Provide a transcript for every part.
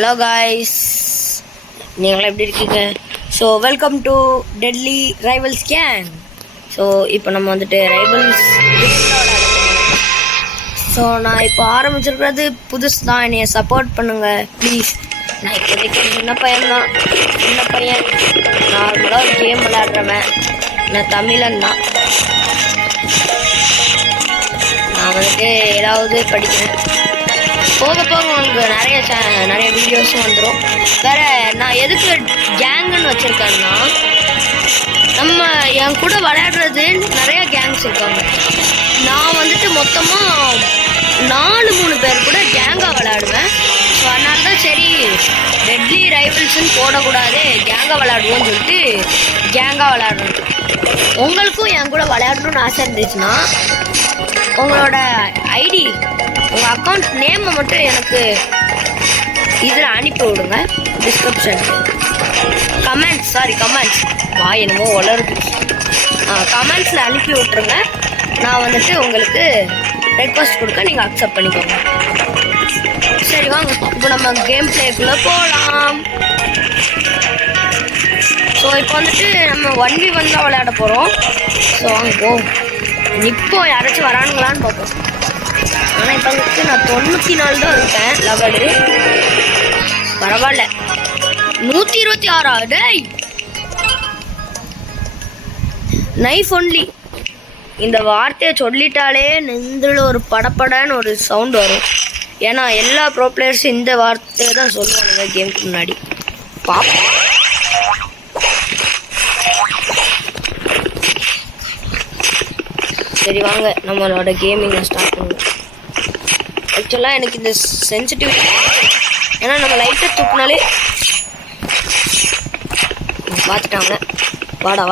Hello guys, நீங்களாம் எப்படி இருக்கீங்க? So welcome to deadly rivals gang. So இப்போ நம்ம வந்துட்டு ரைவல்ஸ் ஸோ நான் இப்போ ஆரம்பிச்சிருக்கிறது புதுசு தான். என்னைய சப்போர்ட் பண்ணுங்கள் ப்ளீஸ். நான் இப்போதைக்கு சின்ன பையன் நார்மலாக ஒரு கேம் விளையாடுறவன். நான் தமிழன் தான். நான் வந்துட்டு ஏதாவது படிக்கிறேன். போக போக உங்களுக்கு நிறைய வீடியோஸும் வந்துடும். வேறு நான் எதுக்கு கேங்குன்னு வச்சுருக்கேன்னா, நம்ம என் கூட விளையாடுறது நிறையா கேங்ஸ் இருக்காங்க. நான் வந்துட்டு மொத்தமாக 4-3 பேர் கூட கேங்காக விளையாடுவேன். ஸோ அதனால தான் சரி டெட்லி ரைவல்ஸ்ன்னு போடக்கூடாது, கேங்காக விளையாடுவோம்னு சொல்லிட்டு கேங்காக விளையாடுறோம். உங்களுக்கும் என் கூட விளையாடணும்னு ஆசை இருந்துச்சுன்னா உங்களோட ஐடி, உங்கள் அக்கௌண்ட் நேமை மட்டும் எனக்கு இதில் அனுப்பி விடுங்க. டிஸ்கிரிப்ஷன் கமெண்ட்ஸ் என்னமோ வளருது. கமெண்ட்ஸில் அனுப்பி விட்ருங்க. நான் வந்துட்டு உங்களுக்கு ரெக்வஸ்ட் கொடுக்க நீங்கள் அக்செப்ட் பண்ணிக்கோங்க. சரி வாங்க, இப்போ நம்ம கேம் பிளேக்குள்ளே போகலாம். ஸோ இப்போ வந்துட்டு நம்ம 1v1 தான் விளையாட போகிறோம். ஸோ வாங்க போ. இப்போ யாராச்சும் வரானுங்களான்னு பார்ப்போம். ஆனால் இப்போ வந்துட்டு நான் 94 தான் இருக்கேன் லெவலு. பரவாயில்ல. 126 டேய், நைஃப் ஒன்லி. இந்த வார்த்தையை சொல்லிட்டாலே நெஞ்சில் ஒரு படப்படன்னு ஒரு சவுண்ட் வரும். ஏன்னா எல்லா ப்ரோ பிளேயர்ஸும் இந்த வார்த்தையை தான் சொல்லுவானுங்க கேமுக்கு முன்னாடி. பாப்போம். சரி வாங்க, நம்மளோட கேமிங்கை ஸ்டார்ட் பண்ணுவோம். ஆக்சுவலாக எனக்கு இந்த சென்சிட்டிவிட்டி, ஏன்னா நம்ம லைட்டாக தூக்குனாலே பார்த்துட்டாங்க. வாடா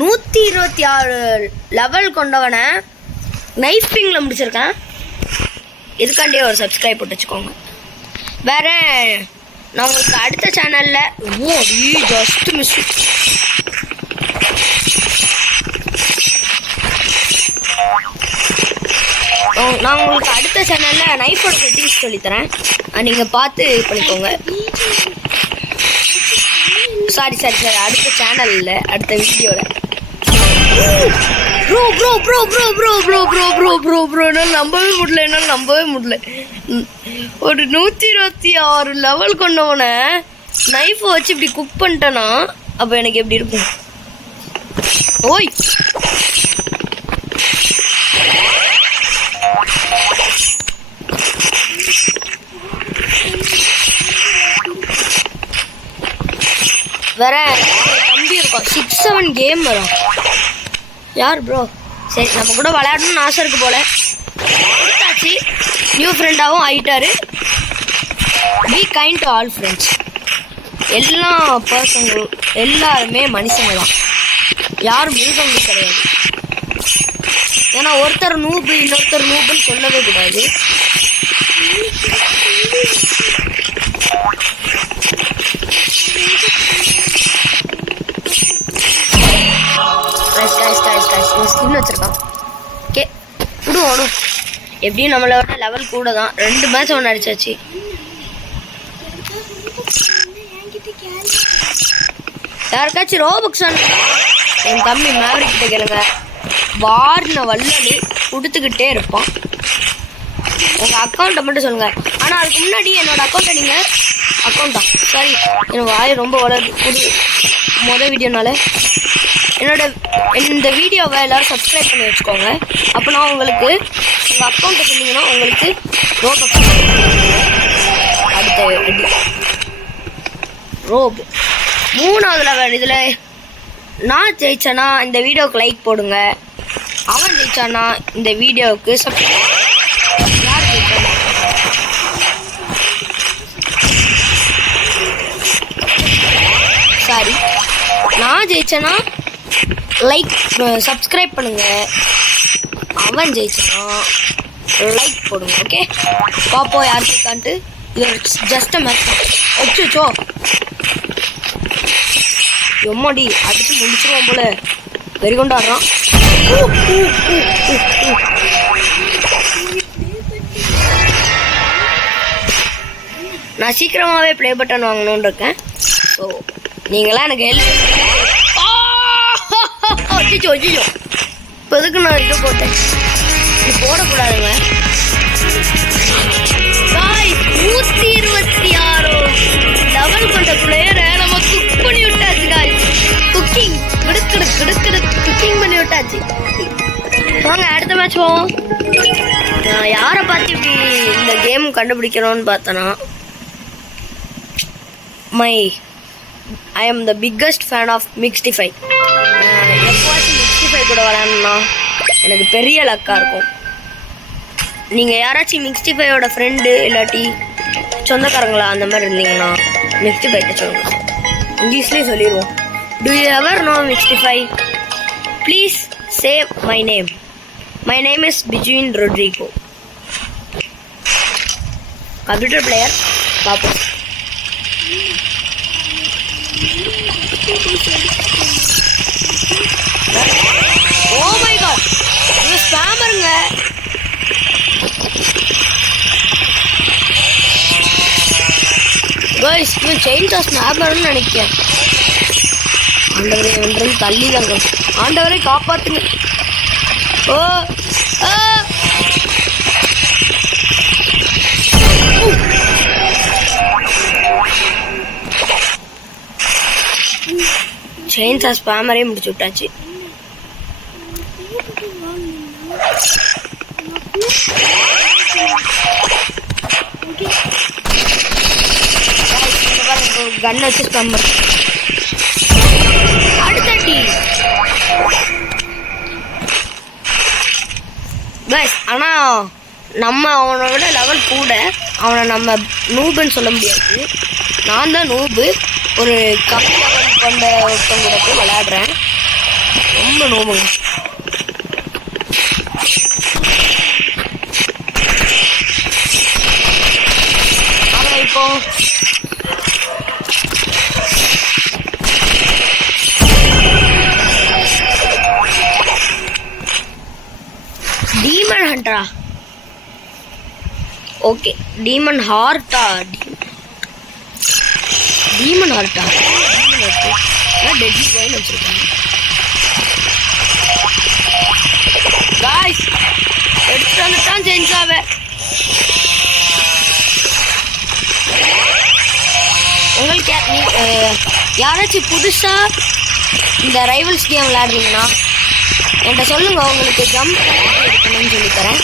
126 லெவல் கொண்டவனை நைஃப் பிங்கில் முடிச்சிருக்கேன். இதுக்காண்டியே ஒரு சப்ஸ்கிரைப் போட்டு வச்சுக்கோங்க. வேற நான் உங்களுக்கு அடுத்த சேனலில் ஜஸ்ட் மிஸ் நான் உங்களுக்கு அடுத்த சேனலில் நைஃபோட செட்டிங்ஸ் சொல்லித்தரேன். நீங்கள் பார்த்து பண்ணிக்கோங்க. சாரி அடுத்த சேனலில், அடுத்த வீடியோவில். என்னால் நம்பவே முடியல. ஒரு 126 லெவல் கொண்டவனை நைஃபை வச்சு இப்படி குக் பண்ணிட்டேன்னா அப்போ எனக்கு எப்படி இருக்கும்? ஓய், வேற தம்பி இருக்கும், 6-7 கேம் வரும். யார் ப்ரோ? சரி, நம்ம கூட விளையாடணும்னு ஆசை இருக்கு போல. கொடுத்தாச்சு, நியூ ஃப்ரெண்டாகவும் ஆகிட்டாரு. Be kind to all friends. எல்லா பர்சன்களும் எல்லாருமே மனுஷங்க தான், யாரும் மிருகங்கள் கிடையாது. ஏன்னா ஒருத்தர் நூபு இன்னொருத்தர் நூபுன்னு சொல்லவே கூடாது. ஸ்கின் வச்சிருக்கான். ஓகே, விடுவோம். எப்படியும் நம்மளோட லெவல் கூட தான். 2 மேட்ச் ஒன்று அடிச்சாச்சு. யாருக்காச்சும் ரோபக்ஸ் என் தம்பி மேவரிக் கிட்ட கேளுங்க. வார்ன வல்லி கொடுத்துக்கிட்டே இருப்பான். உங்கள் அக்கௌண்ட்டை மட்டும் சொல்லுங்கள். ஆனால் அதுக்கு முன்னாடி என்னோடய அக்கௌண்ட்டை நீங்கள் அக்கௌண்ட்டா சாரி, எனக்கு வாய் ரொம்ப வளருது மொதல் வீடியோனால. இந்த வீடியோவை எல்லோரும் சப்ஸ்கிரைப் பண்ணி வச்சுக்கோங்க. அப்போ நான் உங்களுக்கு உங்கள் அக்கௌண்ட்டை சொன்னீங்கன்னா உங்களுக்கு ரோபக்ஸ் அடுத்த ரோப் 3வது லெவல். இதில் நான் ஜெயிச்சேன்னா இந்த வீடியோவுக்கு லைக் போடுங்க. அவன் ஜெயிச்சானா இந்த வீடியோவுக்கு யார் ஜெயிச்சானா சாரி, நான் ஜெயிச்சேன்னா லைக் சப்ஸ்கிரைப் பண்ணுங்க. அவன் ஜெயிச்சானா லைக் போடுங்க. ஓகே, பாப்போம் யார் ஜெயிக்கான்ட்டு. இது ஜஸ்ட் மேட்ச். வச்சுச்சோ எம்மாடி அடிச்சு முடிச்சிருவோம் போல. வெறி கொண்டாடுறான். நான் சீக்கிரமாகவே ப்ளே பட்டன் வாங்கணும்னு இருக்கேன். ஸோ நீங்களாம் எனக்கு ஹெல்ப் அச்சிச்சோ அச்சிச்சோ இப்போ எதுக்கு நான் இது போட்டேன்? இது போடக்கூடாதுங்க. 126 லெவல் கொண்ட பிளேயரை நம்ம குக் பண்ணி விட்டாச்சு காய்ஸ். குக்கிங் குக்கிங் பண்ணி விட்டாச்சு. வாங்க அடுத்த மேட்ச் போவோம். நான் யாரை பார்த்து இப்படி இந்த கேம் கண்டுபிடிக்கணும்னு பார்த்தேன்னா, I am the biggest fan of Mixtify. எப்போவாச்சும் மிக்ஸ்டிஃபை கூட விளையாடணும்னா எனக்கு பெரிய லக்காக இருக்கும். நீங்கள் யாராச்சும் மிக்ஸ்டிஃபையோட ஃப்ரெண்டு இல்லாட்டி சொந்தக்காரங்களா அந்த மாதிரி இருந்தீங்கன்னா மிக்ஸ்டிஃபைட்ட சொல்லுங்கள். இங்கிலீஷ்லேயே சொல்லிடுவோம். Do you ever know Mixtify? Please say my name. My name is பிஜுவின் ரொட்ரிகோ. கம்ப்யூட்டர் பிளேயர் பார்ப்போம். ஓ மை காட், இது ஸ்பேமருங்க. गाइस இவன் செயின் டாஸ் ஸ்பேமர்னு நினைக்கிறேன். ஆண்டவரே ஒன்றும் தள்ளிதாங்க. ஆண்டவரை காப்பாத்துங்க. ஓ செயின் டாஸ் ஸ்பேமரே முடிச்சு விட்டாச்சு. கன் வச்சு ஸ்பேம் பண்ணு. அடுத்தடி गाइस ஆனா நம்ம அவனை விட லெவல் கூட. அவனை நம்ம நூபுன்னு சொல்ல முடியாது. நான் தான் நூபு. ஒரு கம்மி லெவல் கொண்ட ஒருத்தவங்க கூட போய் விளையாடுறேன். ரொம்ப நூபுங்க. அவன் இப்போ டீமன் ஹண்டரா? ஓகே, டீமன் ஹார்ட்டா? டீமன் ஹார்ட்டா? டெட்லி கோயின் வச்சிருக்காங்க. गाइस எடுத்து வந்துட்டான் செஞ்சாவே. உங்களுக்கு யாராச்சும் புதுசா இந்த ரைவல்ஸ் கேம் விளையாடுறீங்கன்னா என்கிட்ட சொல்லுங்க. உங்களுக்கு ஜம்ப் எப்படி எடுக்கணும்னு சொல்லித்தரேன்.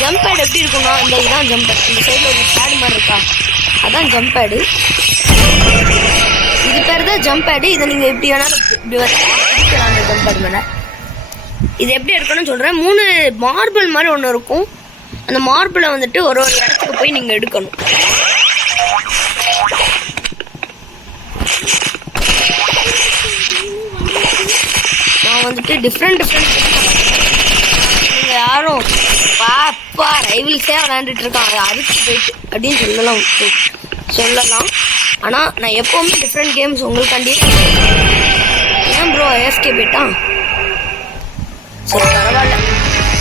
ஜம்ப் பேட் எப்படி இருக்குன்னா, இந்த இதுதான் ஜம்ப் பேட். இந்த சைடில் ஒரு பேடு மாதிரி இருக்கா, அதான் ஜம்ப் பேடு. இது பேர் தான் ஜம்ப் பேடு. இதை நீங்கள் எப்படி வேணாலும் இப்படி வச்சுக்கலாம் அந்த ஜம்ப் பேடு மேலே. இது எப்படி எடுக்கணும்னு சொல்கிறேன். 3 மார்பிள் மாதிரி ஒன்று இருக்கும். அந்த மார்பிளை வந்துட்டு ஒரு ஒரு இடத்துக்கு போய் நீங்கள் எடுக்கணும். நான் வந்துட்டு டிஃப்ரெண்ட் நீங்கள் யாரும் பாப்பா ரைவல்ஸே விளையாண்டுட்டு இருக்காங்க அதுக்கு போயிட்டு அப்படின்னு சொல்லலாம். ஆனால் நான் எப்போவுமே டிஃப்ரெண்ட் கேம்ஸ் உங்களுக்காண்டி. ஏன் ப்ரோ ஏஎஸ்கே போயிட்டான்? சரி பரவாயில்ல,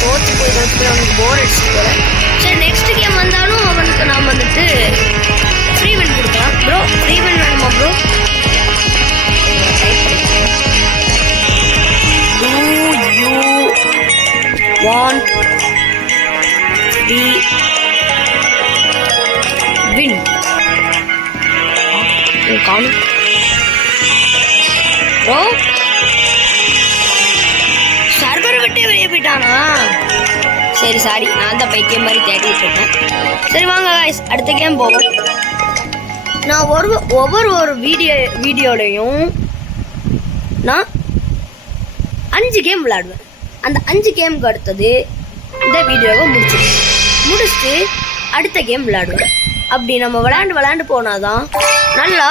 தோற்று போய் அவனுக்கு போர் அடிச்சுட்டு போகிறேன். சரி நெக்ஸ்ட் கேம் வந்தாலும் அவனுக்கு நாம் வந்துட்டு ஃப்ரீ வின் கொடுக்கலாம். ப்ரோ ஃப்ரீ வின் வேணுமா bro? Do you want free win? காணும் ப்ரோ. சர்வர் விட்டு வெளியே போயிட்டானா? சரி சாரி, நான் தான் பைத்தியம் மாதிரி தேடிட்டு இருக்கேன். சரி வாங்க गाइस அடுத்த கேம் போவோம். நான் ஒவ்வொரு வீடியோலையும் நான் 5 கேம் விளையாடுவேன். அந்த 5 கேமுக்கு அடுத்தது இந்த வீடியோவை முடிச்சுட்டு அடுத்த கேம் விளையாடுவேன். அப்படி நம்ம விளையாண்டு போனாதான் நல்லா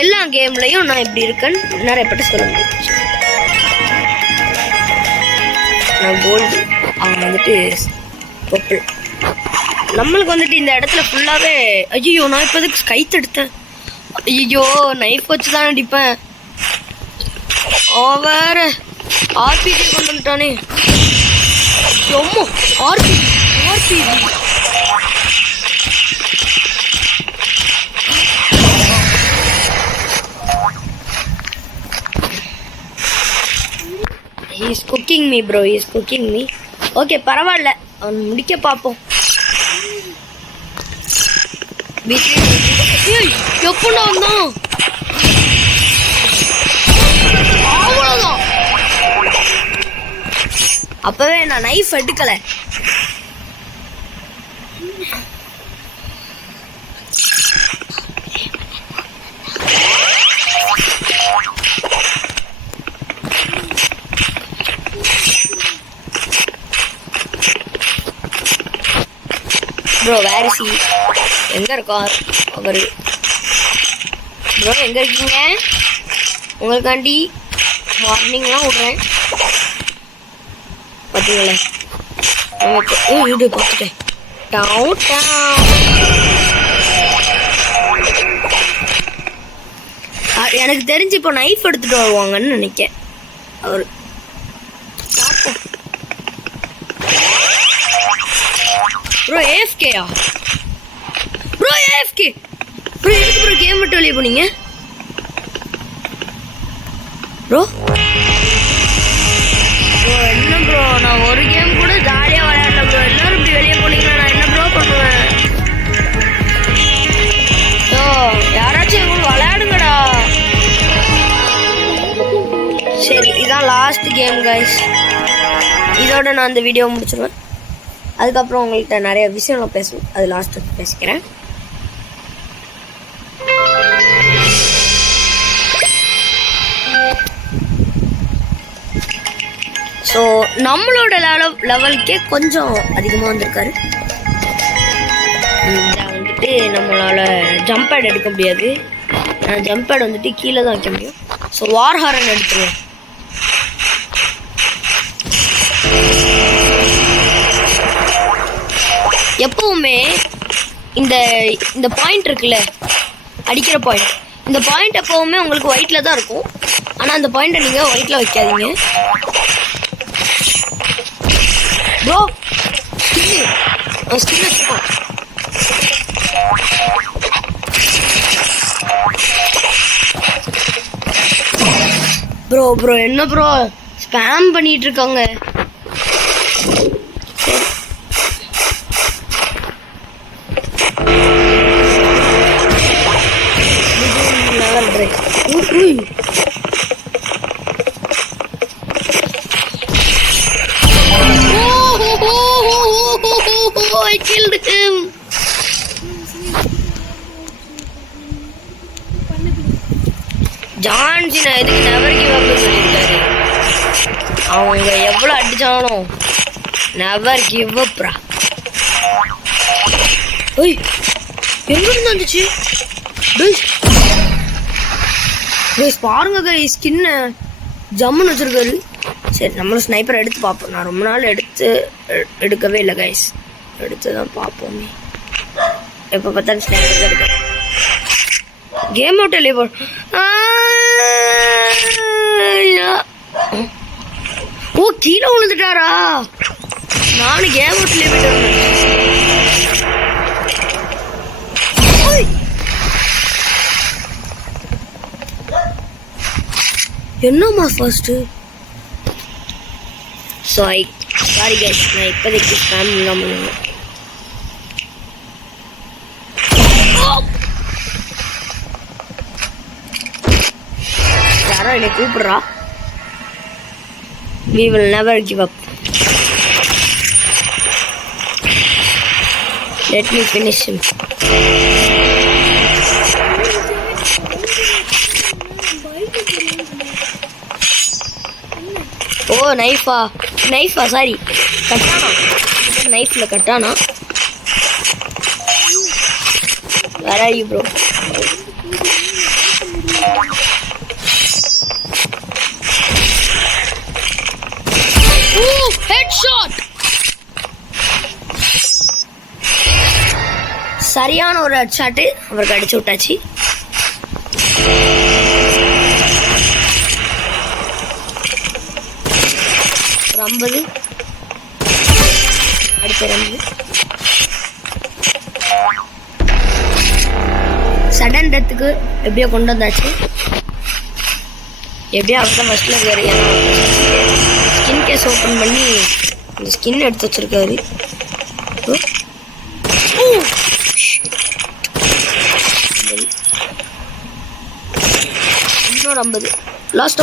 எல்லா கேம்லையும் நான் இப்படி இருக்கேன்னு நிறைய பேர்ட்ட சொல்ல முடியும். நான் கோல்டு, அவன் வந்துட்டு பர்பிள். நம்மளுக்கு வந்துட்டு இந்த இடத்துல ஃபுல்லாகவே ஐயோ நான் இப்போ அதுக்கு கைத்து எடுத்தேன். ஐயோ நைஃப் வச்சு தான் அடிப்பேன். வேற ஆர்பிஜி கொண்டு வந்துட்டானே. ரொம்ப RPG he's cooking me bro, he's cooking me. Okay பரவாயில்ல, அவன் முடிக்க பார்ப்போம். எப்படா வந்தான்? அவ்வளோதான். அப்பவே நான் நைஃப் எடுக்கல. Bro where is he? எங்க இருக்கார் அவரு? ப்ரோ எங்க இருக்கீங்க? உங்களுக்காண்டி வார்னிங்லாம் விடுறேன். பார்த்தீங்களே நமக்கு வீடு பார்த்துட்டேன். டவுன் எனக்கு தெரிஞ்சு இப்போ நைஃப் எடுத்துட்டு வருவாங்கன்னு நினைக்கிறேன் அவரு. ப்ரோ ஏஎஃப்கேயா? ப்ரோ ஏஎஃப்கே ப்ரோ, எதுக்கு ப்ரோ கேம் விட்டு வெளியே போனீங்க ப்ரோ? ப்ரோ என்ன ப்ரோ, நான் ஒரு கேம் கூட ஜாலியாக விளையாடல ப்ரோ. எல்லாரும் இப்படி வெளியே போனீங்கன்னா நான் என்ன ப்ரோ பண்ணுவேன்? ஸோ யாராச்சும் எங்க விளையாடுங்கடா. சரி இதான் லாஸ்ட் கேம் கைஸ். இதோட நான் அந்த வீடியோ முடிச்சிடுவேன். அதுக்கப்புறம் உங்கள்கிட்ட நிறைய விஷயம் பேசணும், அது லாஸ்ட்டு பேசிக்கிறேன். ஸோ நம்மளோட லெவலுக்கே கொஞ்சம் அதிகமாக வந்திருக்காரு. வந்துட்டு நம்மளால் ஜம்ப் பேட் எடுக்க முடியாது. ஜம்ப் பேட் வந்துட்டு கீழே தான் வைக்க முடியும். ஸோ வார் ஹாரன் எடுத்துருவேன். எப்பவுமே இந்த இந்த பாயிண்ட் இருக்குல்ல, அடிக்கிற பாயிண்ட், இந்த பாயிண்ட் எப்பவுமே உங்களுக்கு ஒயிட்டில் தான் இருக்கும். ஆனால் அந்த பாயிண்ட்டை நீங்கள் ஒயிட்டில் வைக்காதீங்க ப்ரோ. ஸ்கின் வச்சுப்போம். ப்ரோ ப்ரோ என்ன ப்ரோ ஸ்பேம் பண்ணிட்டு இருக்காங்க. I killed him. John Cena எதுக்கு நெவர் கிவ் அப் சொல்லிருக்காரு? அவங்க எவ்வளவு அடிச்சாலும் நெவர் கிவ் அப்ரா. ஓய் எங்க இருந்து வந்துச்சு? கைஸ் பாருங்க கைஸ், ஸ்கின் ஜம்முன்னு வச்சிருக்காரு. சரி நம்மளும் ஸ்னைப்பர் எடுத்து பார்ப்போம். நான் ரொம்ப நாள் எடுக்கவே இல்லை கைஸ். எடுத்து தான் பார்ப்போமே. எப்போ பார்த்தாலும் ஸ்னைப்பர் எடுக்க கேம் அவுட் இல்லையே போ. ஓ கீழே விழுந்துட்டாரா? நானும் கேம் அவுட்லேயே போயிட்டு. என்னம்மா ஃபர்ஸ்ட்டு? சாரி கைஸ், நான் இப்போதைக்கு ஸ்பேம் இல்லாமல் யாரோ என்னை கூப்பிடுறா. We will never give up. Let me finish him. Oh நைஃபா சாரி கட்டானா. நைஃபில் katana. Where are you bro? Headshot. சரியான ஒரு ஹெட்ஷாட் அவருக்கு அடிச்சு விட்டாச்சு. ஒரு 50 அடுத்த 2 சடன் டெத்துக்கு எப்படியோ கொண்டு வந்தாச்சு. எப்படியோ அவர்தான் ஃபர்ஸ்ட்ல இருக்காரு. ஸ்கின் கேஸ் ஓப்பன் பண்ணி இந்த ஸ்கின் எடுத்து வச்சிருக்காரு. இன்னொரு 50 லாஸ்ட்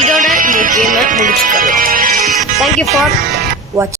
இதோட இந்த கேமை முடிச்சுக்கலாம். தேங்க்யூ ஃபார் வாட்சிங்.